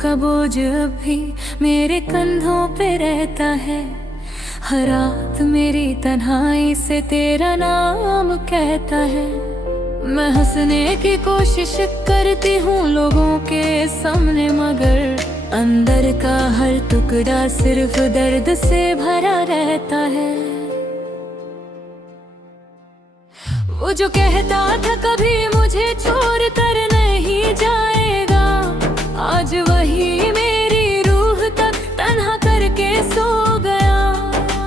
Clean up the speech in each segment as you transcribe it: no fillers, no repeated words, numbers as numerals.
का बोझ अब भी मेरे कंधों पे रहता है। हर रात मेरी तन्हाई से तेरा नाम कहता है। मैं हंसने की कोशिश करती हूँ लोगों के सामने, मगर अंदर का हर टुकड़ा सिर्फ दर्द से भरा रहता है। वो जो कहता था कभी मुझे छोड़ कर नहीं जाएगा, आज वही मेरी रूह तक तन्हा करके सो गया।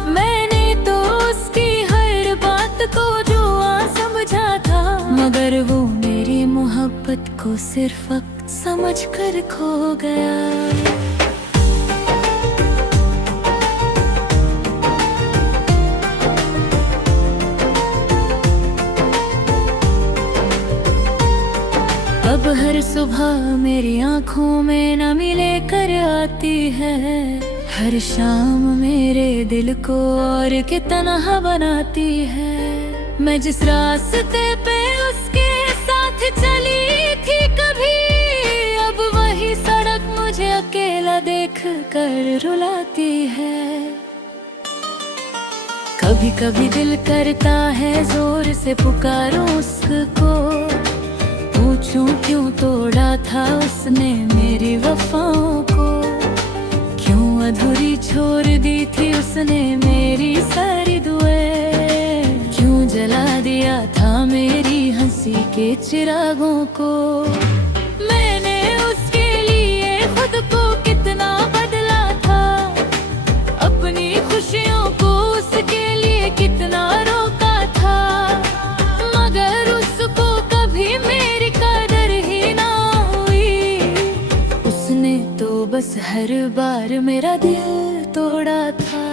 मैंने तो उसकी हर बात को जुआ समझा था, मगर वो मेरी मोहब्बत को सिर्फ वक्त समझ कर खो गया। अब हर सुबह मेरी आँखों में नमी लेकर आती है, हर शाम मेरे दिल को और के तन्हा बनाती है। मैं जिस रास्ते पे उसके साथ चली थी कभी, अब वही सड़क मुझे अकेला देख कर रुलाती है। कभी कभी दिल करता है जोर से पुकारूं उसको, पूछूं क्यों तोड़ा था उसने मेरी वफाओं को, क्यों अधूरी छोड़ दी थी उसने मेरी सारी दुआएं, क्यों जला दिया था मेरी हंसी के चिरागों को। मैंने उसके लिए खुद को कितना बदला था, अपनी खुशियों को उसके लिए कितना रोका था, मगर उसको कभी मेरी कदर ही ना हुई। उसने तो बस हर बार मेरा दिल तोड़ा था।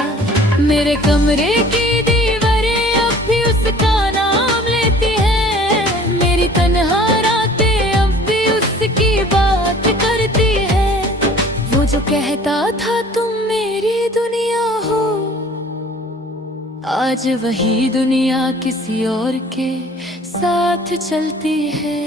मेरे कमरे की दीवारें अब भी उसका नाम लेती हैं, मेरी तन्हा रातें अब भी उसकी बात करती है। वो जो कहता था तुम मेरी दुनिया हो, आज वही दुनिया किसी और के साथ चलती है।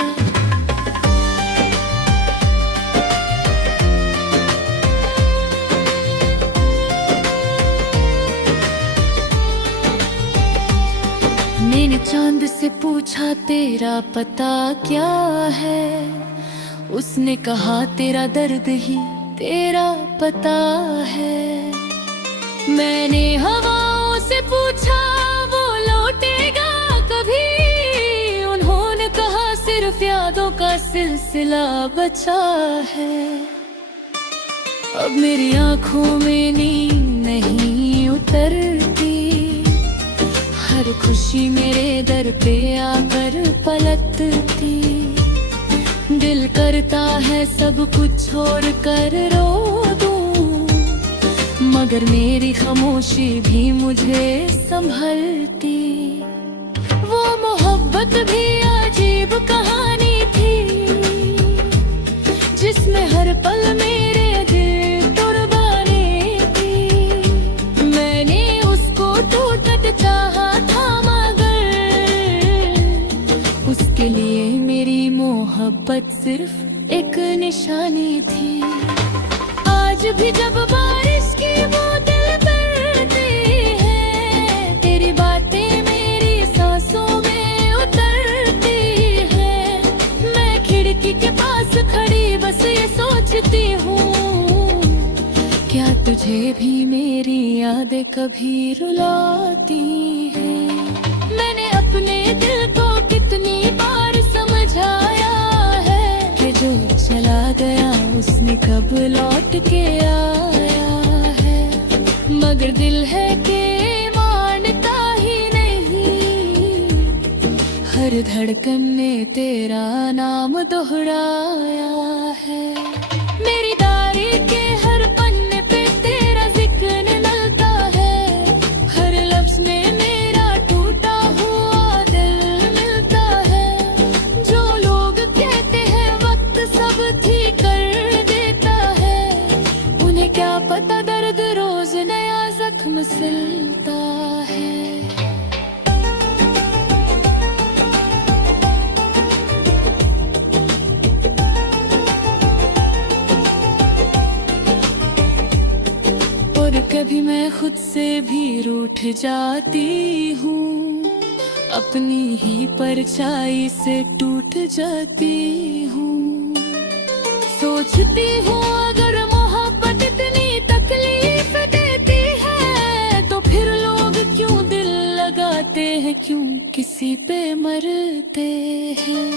मैंने चांद से पूछा तेरा पता क्या है, उसने कहा तेरा दर्द ही तेरा पता है। मैंने हवाओं से पूछा वो लौटेगा कभी, उन्होंने कहा सिर्फ यादों का सिलसिला बचा है। अब मेरी आंखों में नींद नहीं उतरती, हर खुशी मेरे दर पे आकर पलटती। दिल करता है सब कुछ छोड़ कर रो दूं, मगर मेरी खामोशी भी मुझे संभलती। वो मोहब्बत भी अजीब कहानी थी, जिसमें हर पल मेरे दिल कुर्बानी थी। मैंने उसको टूटत चाहा था, मगर उसके लिए मेरी मोहब्बत सिर्फ एक निशानी थी। आज भी जब बारिश की बूंदें पड़ती हैं, तेरी बातें मेरी सांसों में उतरती हैं। मैं खिड़की के पास खड़ी बस ये सोचती हूँ, क्या तुझे भी मेरी यादें कभी रुलाती हैं। मैंने अपने दिल को कितनी बार समझाया है कि जो चला गया उसने कब लौट के आया है, मगर दिल है कि मानता ही नहीं। हर धड़कन ने तेरा नाम दोहराया है, मेरी डायरी के हर पन्ने पे तेरा जिक्र मिलता है। हर लफ्ज में मेरा टूटा हुआ दिल मिलता है। जो लोग कहते हैं वक्त सब ठीक कर देता है, उन्हें क्या पता दर्द रोज नया जख्म सिलता है। जाती हूँ, अपनी ही परछाई से टूट जाती हूँ। सोचती हूँ अगर मोहब्बत इतनी तकलीफ देती है तो फिर लोग क्यों दिल लगाते हैं, क्यों किसी पे मरते हैं।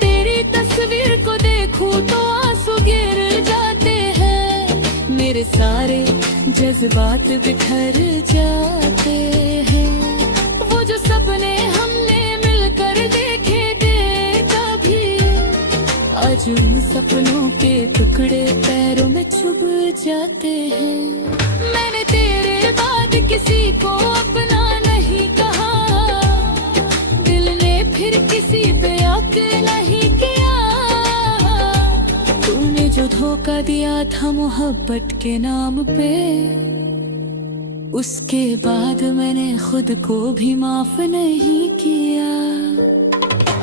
तेरी तस्वीर को देखूं तो आंसू गिर जाते हैं, मेरे सारे जज्बात बिखर जाते हैं। वो जो सपने हमने मिलकर देखे थे कभी, आज उन सपनों के टुकड़े पैरों में चुभ जाते हैं। मैंने तेरे बाद किसी को अपना नहीं कहा, दिल ने फिर किसी पे हक नहीं किया। तूने जो धोखा दिया था मोहब्बत के नाम पे, उसके बाद मैंने खुद को भी माफ नहीं किया।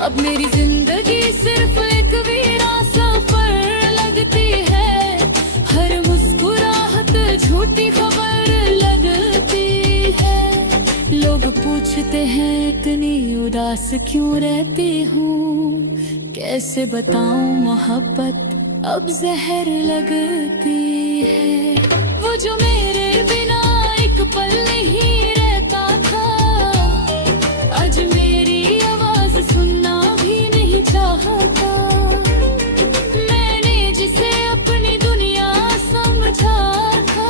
अब मेरी जिंदगी सिर्फ एक वीरा सफर लगती है, हर मुस्कुराहट झूठी खबर लगती है। लोग पूछते हैं इतनी उदास क्यों रहती हूँ, कैसे बताऊं मोहब्बत अब जहर लगती है। वो जो मेरे बिना एक पल नहीं रहता था, आज मेरी आवाज सुनना भी नहीं चाहता। मैंने जिसे अपनी दुनिया समझा था,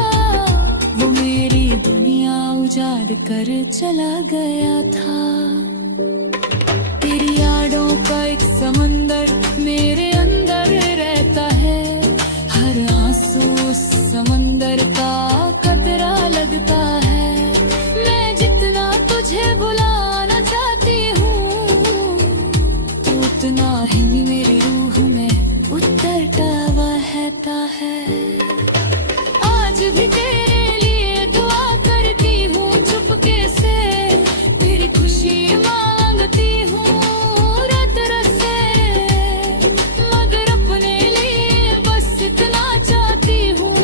वो मेरी दुनिया उजाड़ कर चला गया था। तेरी यादों का एक समंदर मेरे अंदर रहता है, हर आंसू उस समंदर का कतरा लगता है। मैं जितना तुझे बुलाना चाहती हूँ, उतना ही मेरी रूह में उतरता बहता है। आज भी तेरे लिए दुआ करती हूँ चुपके से, तेरी खुशी मांगती हूँ रात रात से, मगर अपने लिए बस इतना चाहती हूँ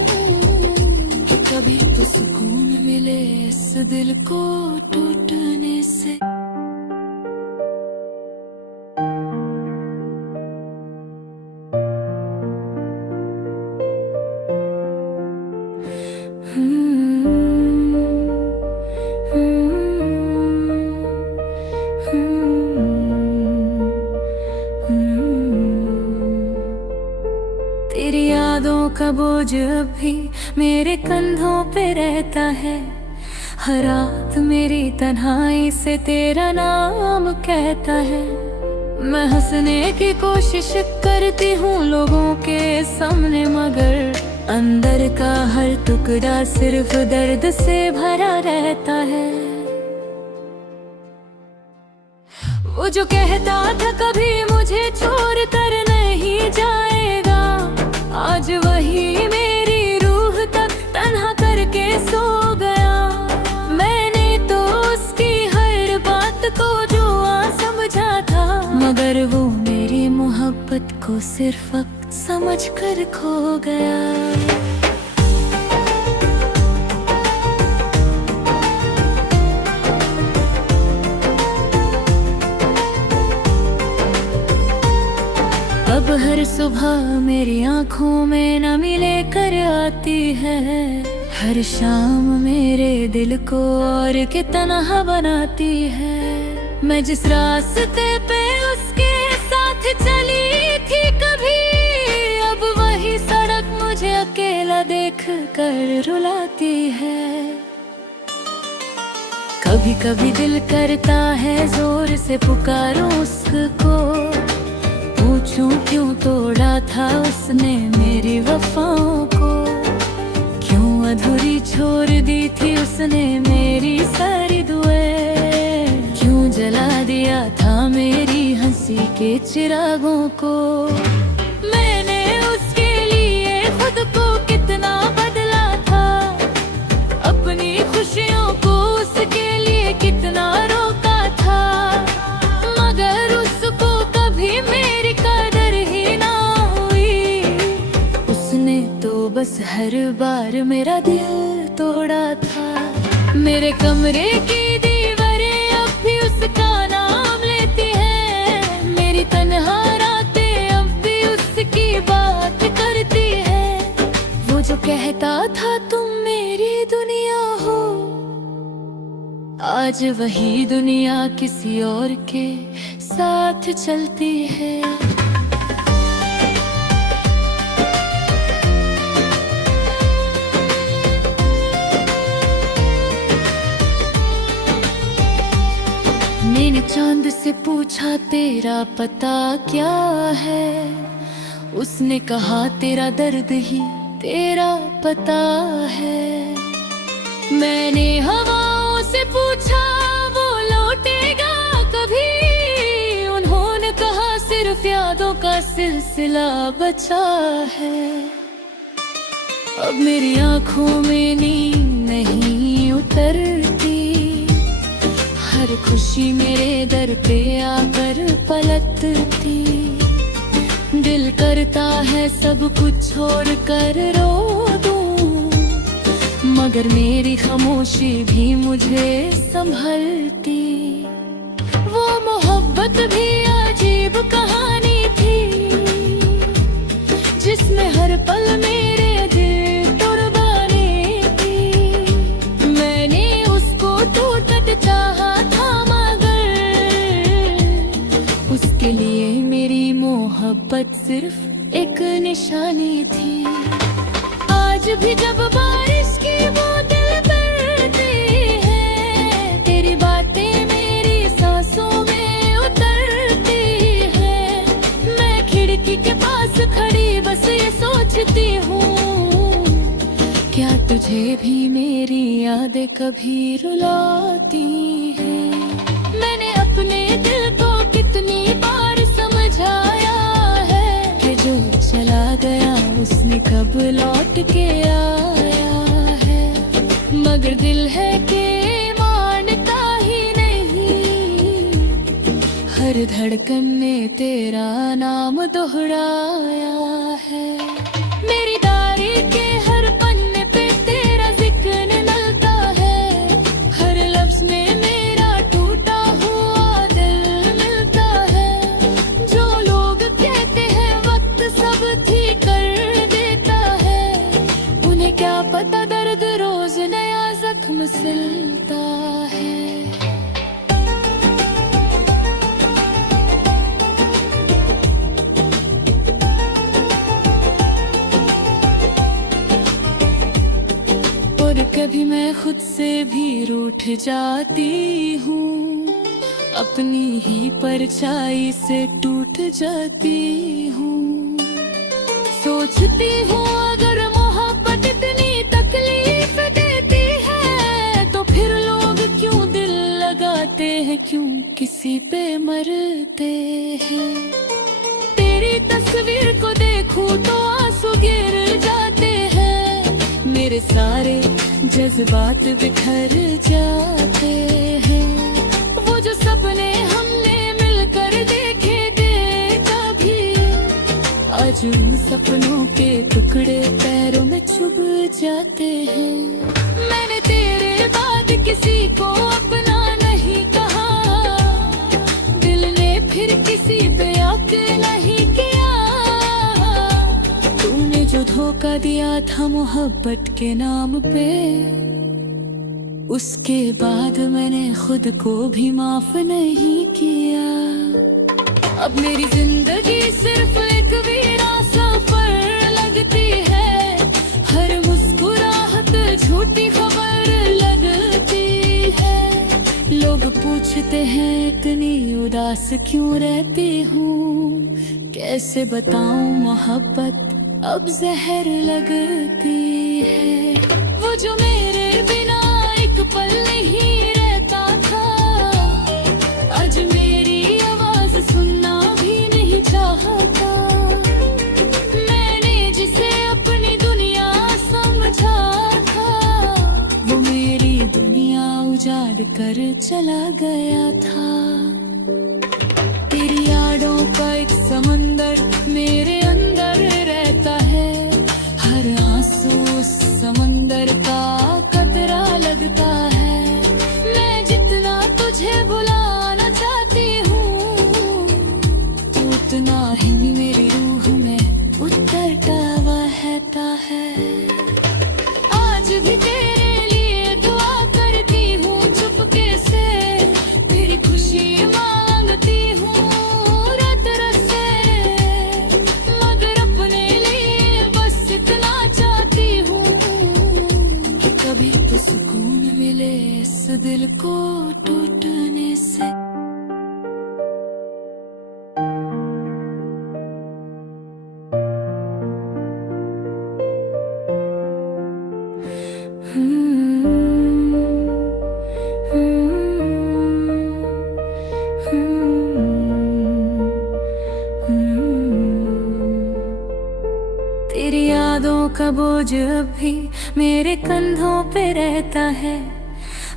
कि कभी तो सुकून मिले इस दिल को टूटने से। तेरी यादों का बोझ अब भी मेरे कंधों पे रहता है, हर रात मेरी तन्हाई से तेरा नाम कहता है। मैं हंसने की कोशिश करती हूँ लोगों के सामने, मगर अंदर का हर टुकड़ा सिर्फ दर्द से भरा रहता है। वो जो कहता था कभी मुझे छोड़ कर नहीं जाएगा, आज वही मेरी रूह तक तन्हा करके सो गया। मैंने तो उसकी हर बात को दुआ समझा था, मगर वो मेरी मोहब्बत को सिर्फ अब समझ कर खो गया। अब हर सुबह मेरी आँखों में नमी लेकर आती है, हर शाम मेरे दिल को और के तन्हा बनाती है। मैं जिस रास्ते पे उसके साथ चली थी कभी, अब वही सड़क मुझे अकेला देख कर रुलाती है। कभी कभी दिल करता है जोर से पुकारूं उसको, पूछूं क्यों तोड़ा था उसने मेरी वफाओं को, क्यों अधूरी छोड़ दी थी उसने मेरी सारी दुआएं, क्यों जला दिया था मेरी हंसी के चिरागों को। मैंने उसके लिए खुद को कितना बदला था, अपनी खुशियों को उसके लिए कितना रोका था, मगर उसको कभी मेरी कदर ही ना हुई। उसने तो बस हर बार मेरा दिल तोड़ा था। मेरे कमरे की दीवारें अब भी उसका नाम लेती है, मेरी तन्हा रातें अब भी उसकी बात करती है। वो जो कहता था तुम मेरी दुनिया हो, आज वही दुनिया किसी और के साथ चलती है। मैंने चांद से पूछा तेरा पता क्या है, उसने कहा तेरा दर्द ही तेरा पता है। मैंने हवाओं से पूछा वो लौटेगा कभी, उन्होंने कहा सिर्फ यादों का सिलसिला बचा है। अब मेरी आंखों में नींद नहीं उतरती, हर खुशी मेरे दर पे आकर पलटती। दिल करता है सब कुछ छोड़ कर रो दूं, मगर मेरी खामोशी भी मुझे संभलती। वो मोहब्बत भी अजीब कहानी थी, जिसमें हर पल मेरे दिल कुर्बानी थी। मैंने उसको टूटत चाहा था, मगर उसके लिए मेरी मोहब्बत सिर्फ एक निशानी थी। आज भी जब बारिश की बूंदें पड़ती है, तेरी बातें मेरी सांसों में उतरती है। मैं खिड़की के पास खड़ी बस ये सोचती हूँ, क्या तुझे भी मेरी यादें कभी रुलाती हैं। मैंने अपने दिल को कितनी बार समझाया है कि जो चला गया उसने कब लौट के आया है, मगर दिल है कि मानता ही नहीं। हर धड़कन ने तेरा नाम दोहराया है, मेरी डायरी के हर पन्ने पे तेरा जिक्र मिलता है। हर लफ्ज में मेरा टूटा हुआ दिल मिलता है। जो लोग कहते हैं वक्त सब ठीक कर देता है, उन्हें क्या पता दर्द रोज नया जख्म सिलता है। और कभी मैं खुद से भी रूठ जाती हूँ, अपनी ही परछाई से टूट जाती हूँ। सोचती हूँ अगर मोहब्बत इतनी तकलीफ देती है, तो फिर लोग क्यों दिल लगाते हैं, क्यों किसी पे मरते हैं। तेरी तस्वीर को देखूं तो आंसू गिर जाते हैं, मेरे सारे जज्बात बिखर जाते हैं। वो जो सपने हमने मिलकर देखे थे कभी, आज उन सपनों के टुकड़े पैरों में चुभ जाते हैं। मैंने तेरे बाद किसी को अपना नहीं कहा, दिल ने फिर किसी पे यकीन नहीं किया। तूने जो धोखा दिया था मोहब्बत के नाम पे, उसके बाद मैंने खुद को भी माफ नहीं किया। अब मेरी जिंदगी सिर्फ एक वीरा सफर लगती है, हर मुस्कुराहट झूठी खबर लगती है। लोग पूछते हैं इतनी उदास क्यों रहती हूँ, कैसे बताऊं मोहब्बत अब जहर लगती है। वो जो मेरे बिना एक पल नहीं रहता था, आज मेरी आवाज सुनना भी नहीं चाहता। मैंने जिसे अपनी दुनिया समझा था, वो मेरी दुनिया उजाड़ कर चला गया था। तेरी यादों का एक समंदर मेरे अंदर रहता है, हर आंसू उस समंदर का कतरा लगता है। का बोझ अब भी मेरे कंधों पे रहता है।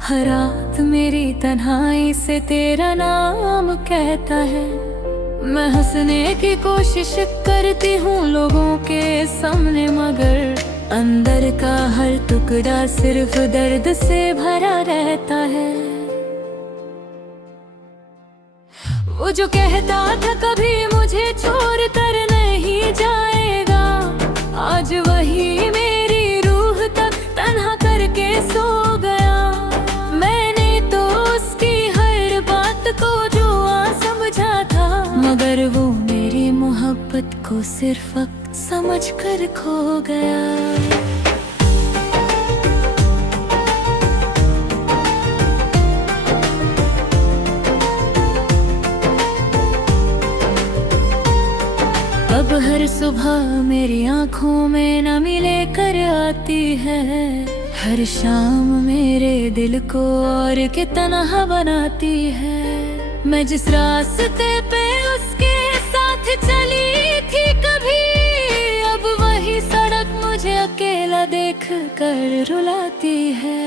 हर रात मेरी तन्हाई से तेरा नाम कहता है। मैं हंसने की कोशिश करती हूँ लोगों के सामने, मगर अंदर का हर टुकड़ा सिर्फ दर्द से भरा रहता है। वो जो कहता था कभी मुझे छोड़ कर नहीं जाएगा, आज वही मेरी रूह तक तन्हा करके सो गया। मैंने तो उसकी हर बात को जुआ समझा था, मगर वो मेरी मोहब्बत को सिर्फ वक्त समझ कर खो गया। अब हर सुबह मेरी आँखों में नमी लेकर आती है, हर शाम मेरे दिल को और के तन्हा बनाती है। मैं जिस रास्ते पे उसके साथ चली थी कभी, अब वही सड़क मुझे अकेला देख कर रुलाती है।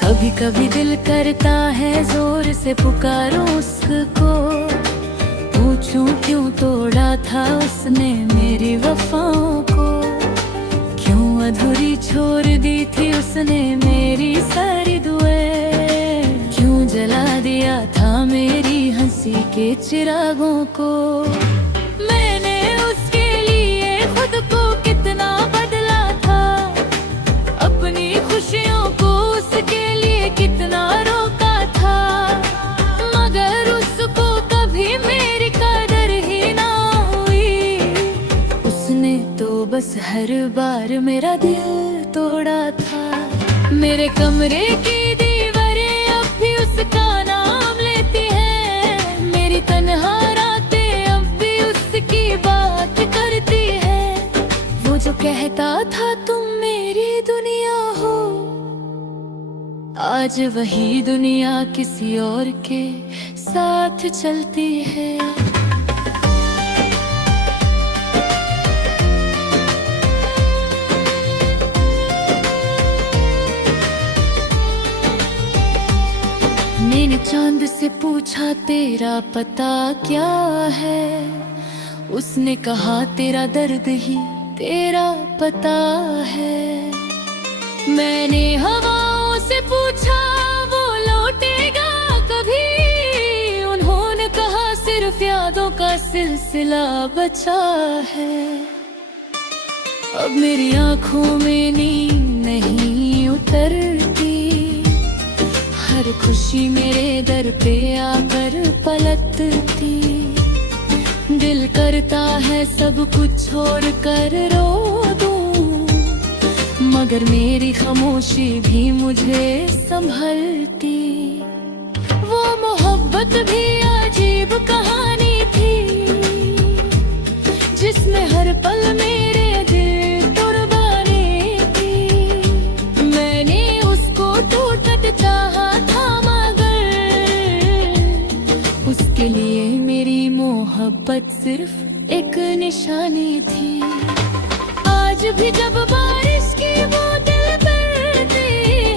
कभी कभी दिल करता है जोर से पुकारूं उसको, पूछूं क्यों तोड़ा था उसने मेरी वफाओं को, क्यों अधूरी छोड़ दी थी उसने मेरी सारी दुआएं, क्यों जला दिया था मेरी हंसी के चिरागों को। मैंने उसके लिए खुद को कितना बदला था, अपनी खुशियों को उसके लिए कितना रोका था, मगर उसको कभी मेरी कदर ही ना हुई। उसने तो बस हर बार मेरा दिल तोड़ा था। मेरे कमरे की दीवारें अब भी उसका नाम लेती हैं, मेरी तन्हा रातें अब भी उसकी बात करती है। वो जो कहता था तुम मेरी दुनिया हो, आज वही दुनिया किसी और के साथ चलती है। मैंने चांद से पूछा तेरा पता क्या है, उसने कहा तेरा दर्द ही तेरा पता है। मैंने हवाओं से पूछा वो लौटेगा कभी, उन्होंने कहा सिर्फ यादों का सिलसिला बचा है। अब मेरी आंखों में नींद नहीं उतरती, हर खुशी मेरे दर पे आकर पलटती। दिल करता है सब कुछ छोड़ कर रो दूं, मगर मेरी खामोशी भी मुझे संभलती। वो मोहब्बत भी अजीब कहानी थी, जिसमें हर पल मेरे दिल कुर्बानी थी। मैंने उसको टूटत चाहा था, मगर उसके लिए मेरी मोहब्बत सिर्फ एक निशानी थी। आज भी जब बारिश की बूंदें पड़ती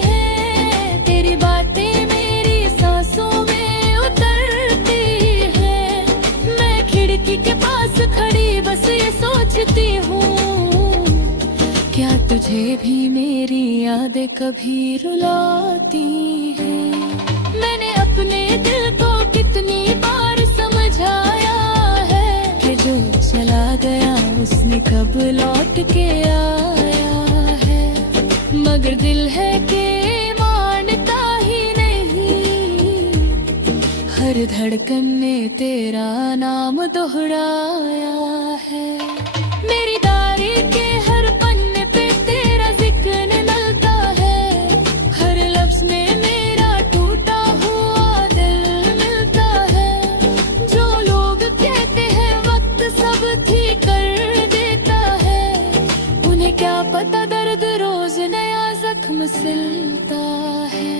है, तेरी बातें मेरी सांसों में उतरती है। मैं खिड़की के पास खड़ी बस ये सोचती हूँ, क्या तुझे भी मेरी यादें कभी रुलाती हैं। मैंने अपने दिल को कितनी बार समझाया है कि जो चला गया उसने कब लौट के आया है, मगर दिल है कि मानता ही नहीं। हर धड़कन ने तेरा नाम दोहराया है, मेरी डायरी के हर पन्ने पे तेरा जिक्र मिलता है। हर लफ्ज में मेरा टूटा हुआ दिल मिलता है। जो लोग कहते हैं वक्त सब ठीक कर देता है, उन्हें क्या पता दर्द रोज नया जख्म सिलता है।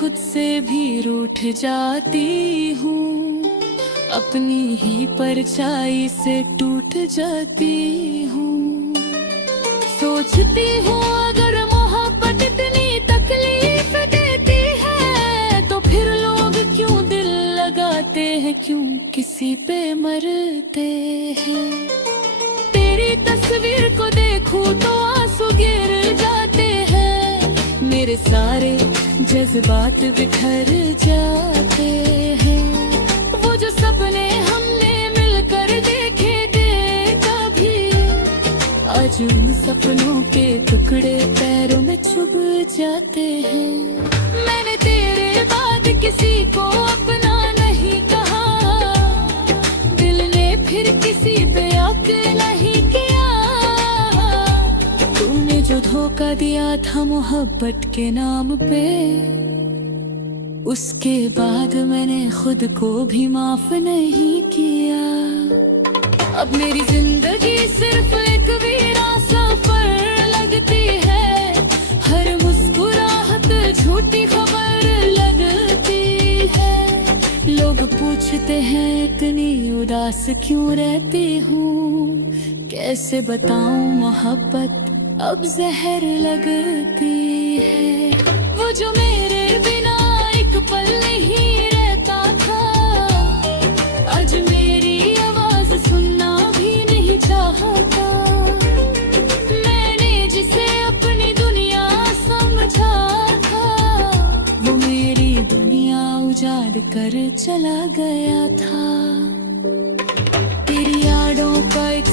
खुद से भी रूठ जाती हूँ, अपनी ही परछाई से टूट जाती हूँ। सोचती हूँ अगर मोहब्बत इतनी तकलीफ देती है तो फिर लोग क्यों दिल लगाते हैं, क्यों किसी पे मरते हैं। तेरी तस्वीर को देखूं तो आंसू गिर जाते हैं, मेरे सारे जज्बात बिखर जाते हैं। वो जो सपने हमने मिलकर देखे थे कभी, आज उन सपनों के टुकड़े पैरों में चुभ जाते हैं। मैंने तेरे बाद किसी को अपना नहीं कहा, दिल ने फिर किसी पे यकीन नहीं किया। तूने जो धोखा दिया था मोहब्बत के नाम पे, उसके बाद मैंने खुद को भी माफ नहीं किया। अब मेरी जिंदगी सिर्फ एक वीरा सफर लगती है, हर मुस्कुराहट झूठी खबर लगती है। लोग पूछते हैं इतनी उदास क्यों रहती हूँ, कैसे बताऊं मोहब्बत अब जहर लगती है। वो जो मेरे बिना एक पल नहीं रहता था, आज मेरी आवाज सुनना भी नहीं चाहता। मैंने जिसे अपनी दुनिया समझा था, वो मेरी दुनिया उजाड़ कर चला गया था। तेरी यादों का एक